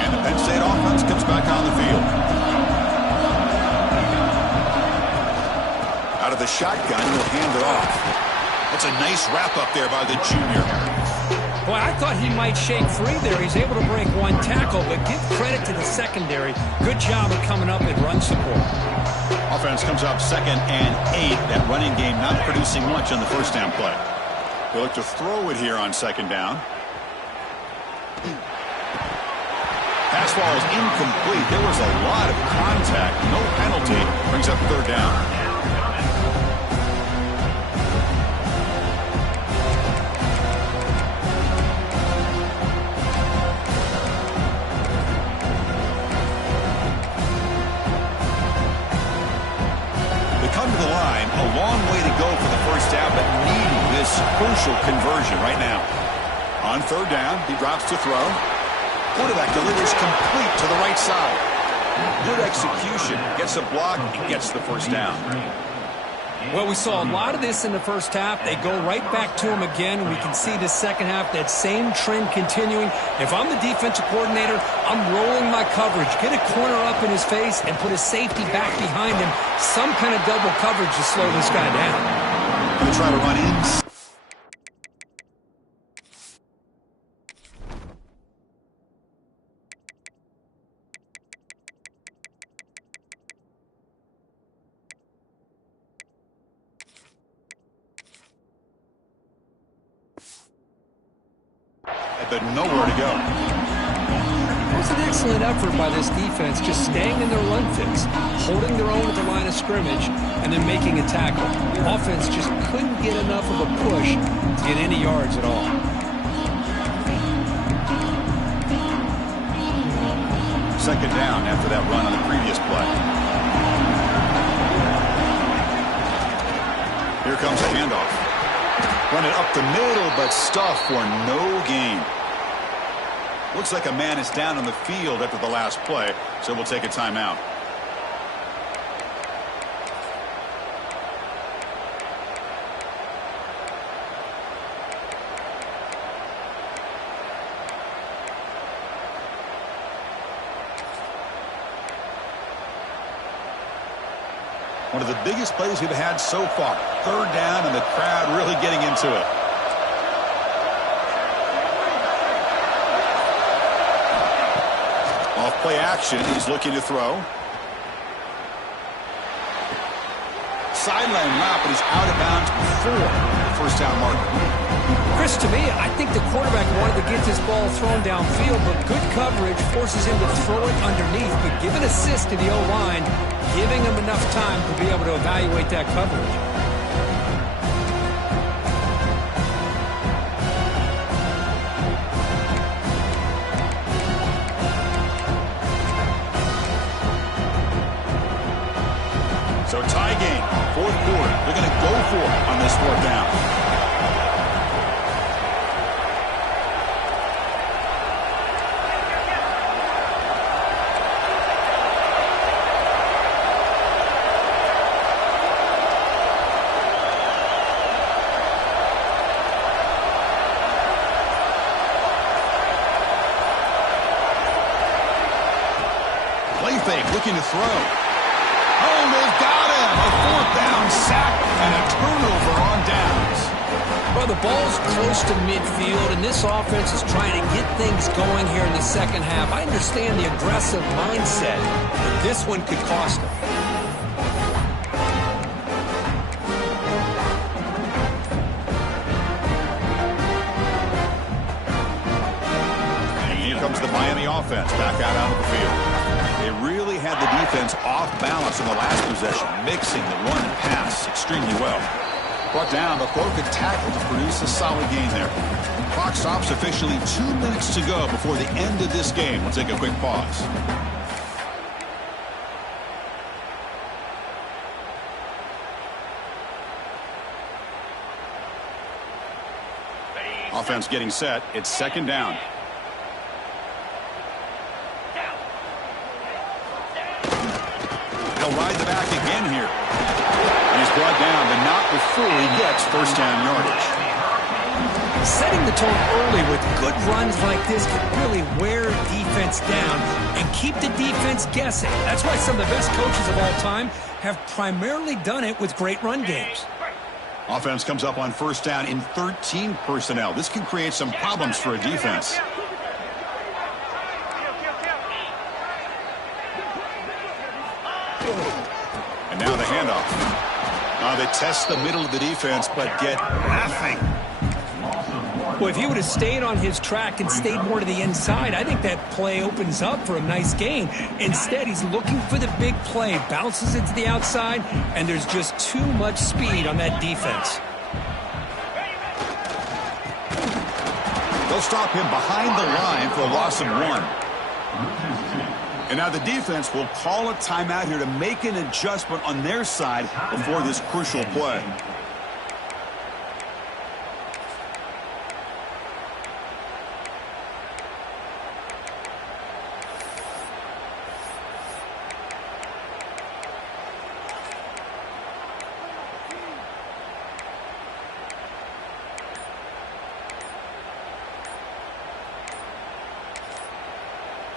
And the Penn State offense comes back on the field. Out of the shotgun, he'll hand it off. That's a nice wrap-up there by the junior. Boy, I thought he might shake free there. He's able to break one tackle, but give credit to the secondary. Good job of coming up and run support. Offense comes up 2nd and 8. That running game not producing much on the first down play. They'll look to throw it here on 2nd down. Pass ball is incomplete. There was a lot of contact. No penalty. Brings up 3rd down. To the line, a long way to go for the first down, but needing this crucial conversion right now. On 3rd down, he drops to throw. Quarterback delivers complete to the right side. Good execution, gets a block, and gets the first down. Well, we saw a lot of this in the first half. They go right back to him again, and we can see the second half, that same trend continuing. If I'm the defensive coordinator, I'm rolling my coverage. Get a corner up in his face and put a safety back behind him. Some kind of double coverage to slow this guy down. Going to try to run in. But nowhere to go. It was an excellent effort by this defense, just staying in their run fix, holding their own at the line of scrimmage, and then making a tackle. The offense just couldn't get enough of a push to get any yards at all. Second down after that run on the previous play. Here comes a handoff. Run it up the middle, but stuffed for no gain. Looks like a man is down on the field after the last play, so we'll take a timeout. One of the biggest plays we've had so far. Third down, and the crowd really getting into it. Off play action, he's looking to throw. Sideline route, but he's out of bounds before the first down marker. Chris, to me, I think the quarterback wanted to get this ball thrown downfield, but good coverage forces him to throw it underneath. But give an assist to the O-line, giving him enough time to be able to evaluate that coverage. So tie game, fourth quarter. They're going to go for it on this fourth down. Play fake, looking to throw. Oh, they've got him. A fourth down sack and a turnover on downs. Well, the ball's close to midfield, and this offense is trying to get things going here in the second half. I understand the aggressive mindset, but this one could cost them. And here comes the Miami offense back out onto the field. They really had the defense off balance in the last possession, mixing the run and pass extremely well. Brought down before good tackle to produce a solid gain there. Clock stops officially 2 minutes to go before the end of this game. We'll take a quick pause. Offense getting set. It's second down. He'll ride the back again here. And he's brought down, but not before he gets first down yardage. Setting the tone early with good runs like this can really wear defense down and keep the defense guessing. That's why some of the best coaches of all time have primarily done it with great run games. Offense comes up on first down in 13 personnel. This can create some problems for a defense. And now the handoff. They test the middle of the defense, but get nothing. Well, if he would have stayed on his track and stayed more to the inside, I think that play opens up for a nice gain. Instead, he's looking for the big play, bounces it to the outside, and there's just too much speed on that defense. They'll stop him behind the line for a loss of 1. And now the defense will call a timeout here to make an adjustment on their side before this crucial play.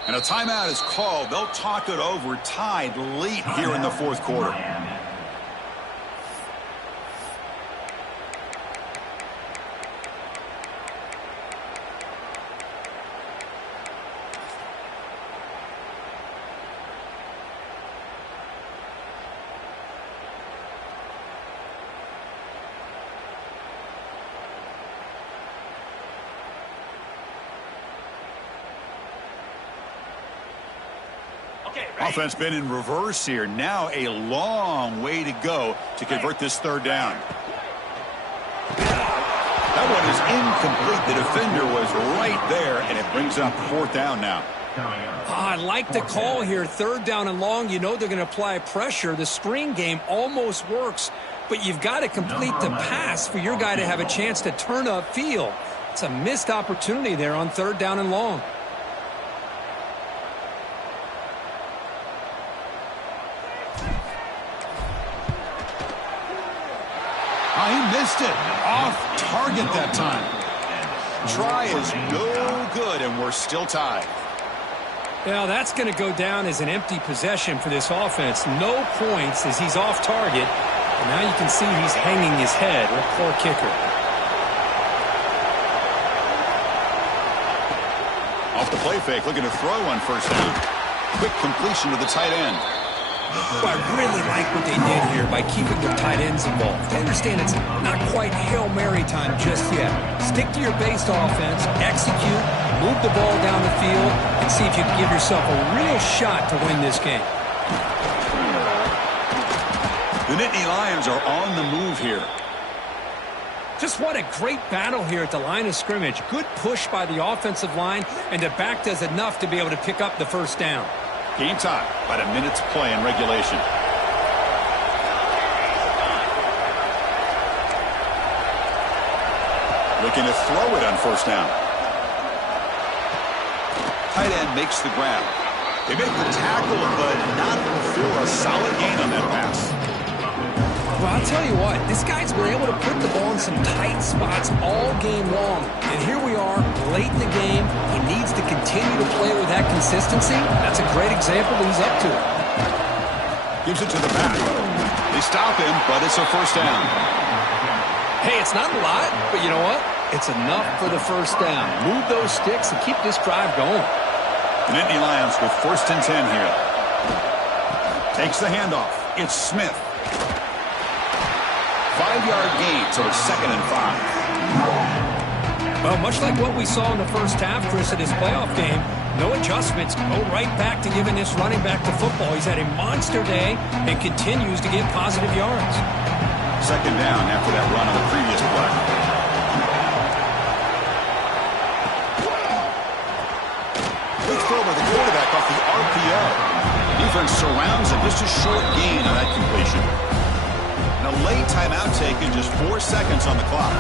And a timeout is called. They'll talk it over, tied late here in the fourth quarter. Offense been in reverse here. Now a long way to go to convert this third down. That one is incomplete. The defender was right there, and it brings up fourth down now. I like the call here. Third down and long. You know they're going to apply pressure. The screen game almost works, but you've got to complete the pass for your guy to have a chance to turn upfield. It's a missed opportunity there on third down and long. He missed it. Off target that time. Try is no good, and we're still tied. Yeah, that's going to go down as an empty possession for this offense. No points as he's off target. And now you can see he's hanging his head. What a poor kicker. Off the play fake, looking to throw on first down. Quick completion to the tight end. Well, I really like what they did here by keeping their tight ends involved. I understand it's not quite Hail Mary time just yet. Stick to your base offense, execute, move the ball down the field, and see if you can give yourself a real shot to win this game. The Nittany Lions are on the move here. Just what a great battle here at the line of scrimmage. Good push by the offensive line, and the back does enough to be able to pick up the first down. Game time, about a minute's play in regulation. Looking to throw it on first down. Tight end makes the grab. They make the tackle, but not before a solid gain on that pass. Well, I'll tell you what, this guy's been able to put the ball in some tight spots all game long. And here we are, late in the game. He needs to continue to play with that consistency. That's a great example that he's up to it. Gives it to the back. They stop him, but it's a first down. Hey, it's not a lot, but you know what? It's enough for the first down. Move those sticks and keep this drive going. The Nittany Lions with 1st and 10 here. Takes the handoff. It's Smith. 5-yard gain, so it's 2nd and 5. Well, much like what we saw in the first half, Chris, in his playoff game, no adjustments. Go right back to giving this running back to football. He's had a monster day and continues to get positive yards. 2nd down after that run on the previous play. Quick throw by the quarterback off the RPO. Defense surrounds him. Just a short gain on that completion. And a late timeout taken, just 4 seconds on the clock.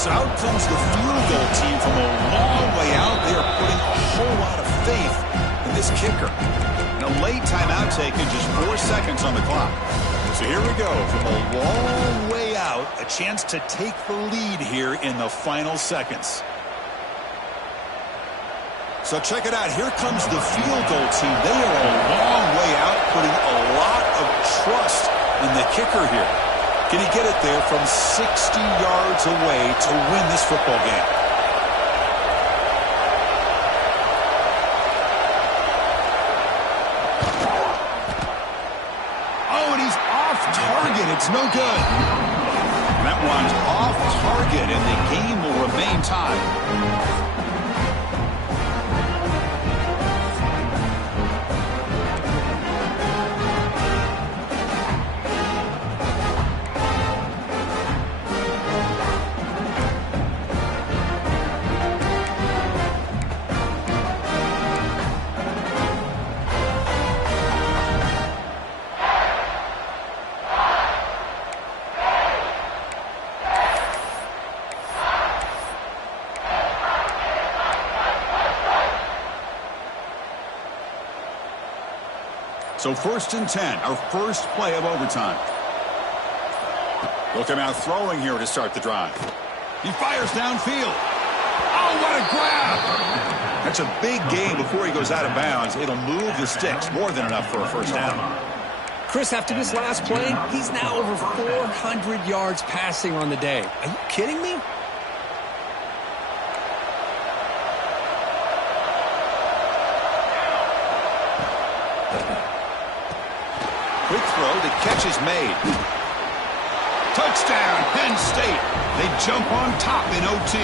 So out comes the field goal team from a long way out. They are putting a whole lot of faith in this kicker. And a late timeout taken, just 4 seconds on the clock. So here we go, from a long way out, a chance to take the lead here in the final seconds. So check it out. Here comes the field goal team. They are a long way out, putting a lot of trust in the kicker here. Can he get it there from 60 yards away to win this football game? It's no good. That one's off target, and the game will remain tied. So 1st and 10, our first play of overtime. They'll come out throwing here to start the drive. He fires downfield. Oh, what a grab! That's a big gain before he goes out of bounds. It'll move the sticks, more than enough for a first down. Chris, after this last play, he's now over 400 yards passing on the day. Are you kidding me? Quick throw, the catch is made. Touchdown, Penn State. They jump on top in OT.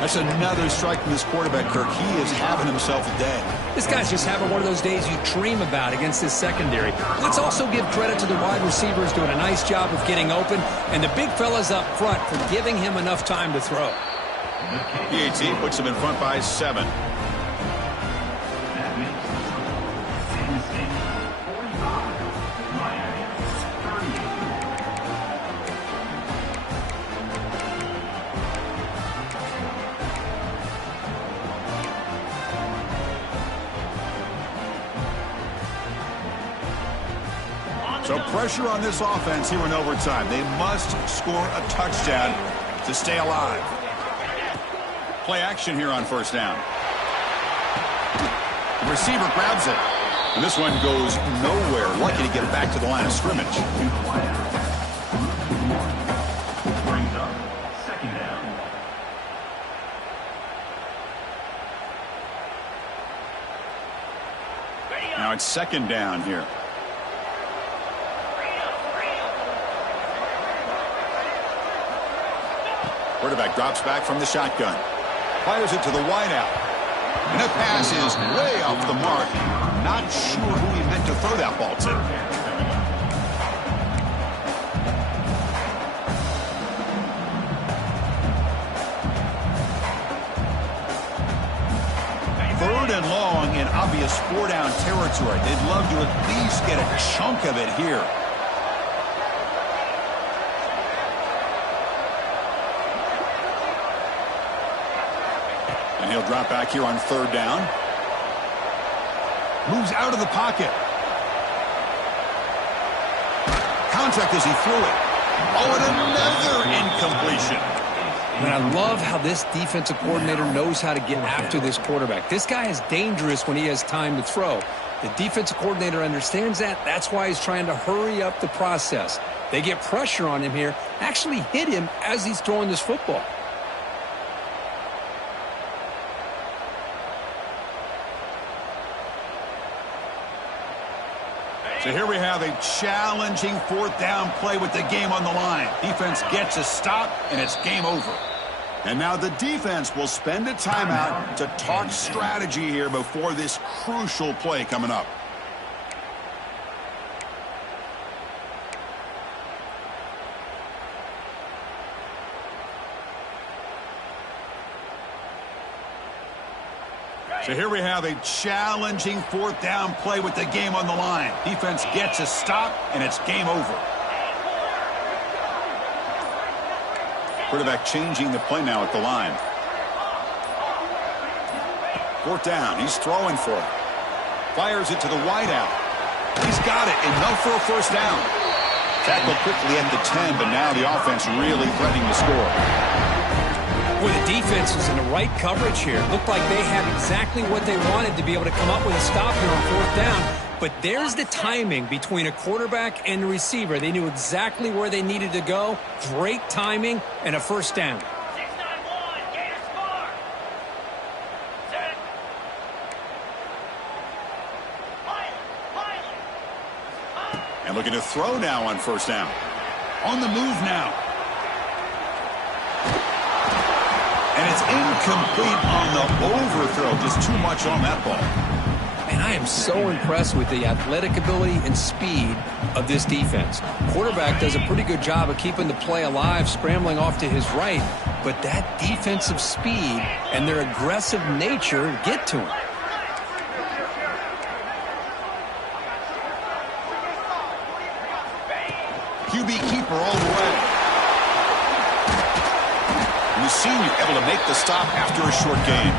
That's another strike from this quarterback, Kirk. He is having himself a day. This guy's just having one of those days you dream about against this secondary. Let's also give credit to the wide receivers doing a nice job of getting open, and the big fellas up front for giving him enough time to throw. PAT puts him in front by 7. So pressure on this offense here in overtime. They must score a touchdown to stay alive. Play action here on 1st down. The receiver grabs it. And this one goes nowhere. Lucky to get it back to the line of scrimmage. Brings up 2nd down. Now it's 2nd down here. Quarterback drops back from the shotgun. Fires it to the wideout. And that pass is way off the mark. Not sure who he meant to throw that ball to. 3rd and long in obvious 4-down territory. They'd love to at least get a chunk of it here. He'll drop back here on 3rd down. Moves out of the pocket. Contact as he threw it. Oh, and another incompletion. And I love how this defensive coordinator knows how to get after this quarterback. This guy is dangerous when he has time to throw. The defensive coordinator understands that. That's why he's trying to hurry up the process. They get pressure on him here, actually hit him as he's throwing this football. So here we have a challenging 4th down play with the game on the line. Defense gets a stop, and it's game over. And now the defense will spend a timeout to talk strategy here before this crucial play coming up. So here we have a challenging 4th down play with the game on the line. Defense gets a stop, and it's game over. Quarterback changing the play now at the line. 4th down. He's throwing for it. Fires it to the wideout. He's got it. Enough for a first down. Tackled quickly at the 10, but now the offense really threatening to score. Boy, the defense was in the right coverage here. Looked like they had exactly what they wanted to be able to come up with a stop here on 4th down. But there's the timing between a quarterback and the receiver. They knew exactly where they needed to go. Great timing and a first down. 6-9-1, gain a score. Set. And looking to throw now on 1st down. On the move now. And it's incomplete on the overthrow. Just too much on that ball. And I am so impressed with the athletic ability and speed of this defense. Quarterback does a pretty good job of keeping the play alive, scrambling off to his right. But that defensive speed and their aggressive nature get to him. QB keeper all the way. And the senior able to make the stop after a short game.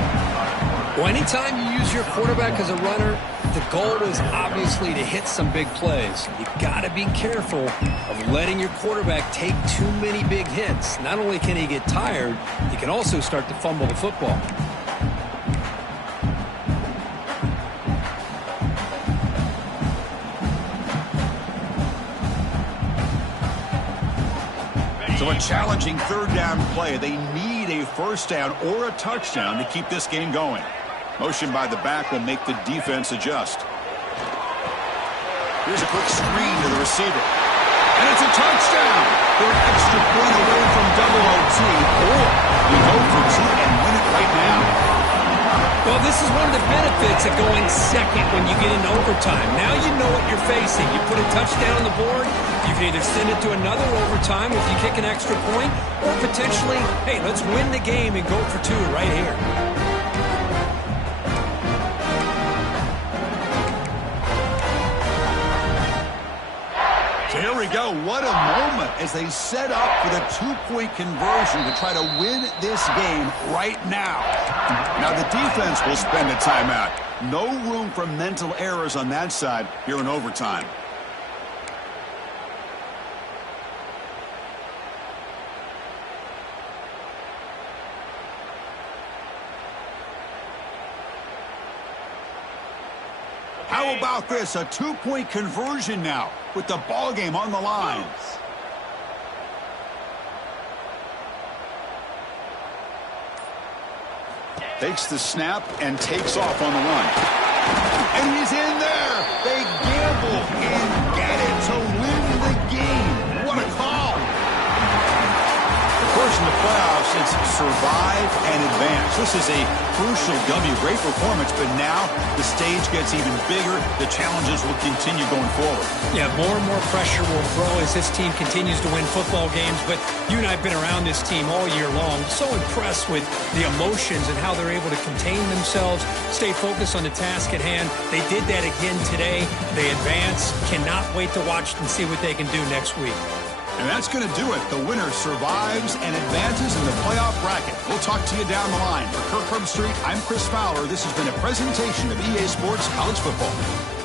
Well, anytime you use your quarterback as a runner, the goal is obviously to hit some big plays. You got to be careful of letting your quarterback take too many big hits. Not only can he get tired, he can also start to fumble the football. So a challenging third down play. They need a first down or a touchdown to keep this game going. Motion by the back will make the defense adjust. Here's a quick screen to the receiver. And it's a touchdown. They're an extra point away from double OT. Or you go for two and win it right now. Well, this is one of the benefits of going second when you get into overtime. Now you know what you're facing. You put a touchdown on the board, you can either send it to another overtime if you kick an extra point, or potentially, hey, let's win the game and go for two right here. So here we go. What a moment as they set up for the two-point conversion to try to win this game right now. Now the defense will spend a timeout. No room for mental errors on that side here in overtime. How about this? A two-point conversion now with the ball game on the line. Takes the snap and takes off on the run. And he's in there. They gamble and get it to win the game. What a call. Of course, in the playoffs, it's survive and advance. This is a crucial W. Great performance, but now the stage gets even bigger. The challenges will continue going forward. Yeah, more and more pressure will grow as this team continues to win football games, but you and I have been around this team all year long. So impressed with the emotions and how they're able to contain themselves, stay focused on the task at hand. They did that again today. They advance. Cannot wait to watch and see what they can do next week. And that's going to do it. The winner survives and advances in the playoff bracket. We'll talk to you down the line. For Kirk Herbstreit, I'm Chris Fowler. This has been a presentation of EA Sports College Football.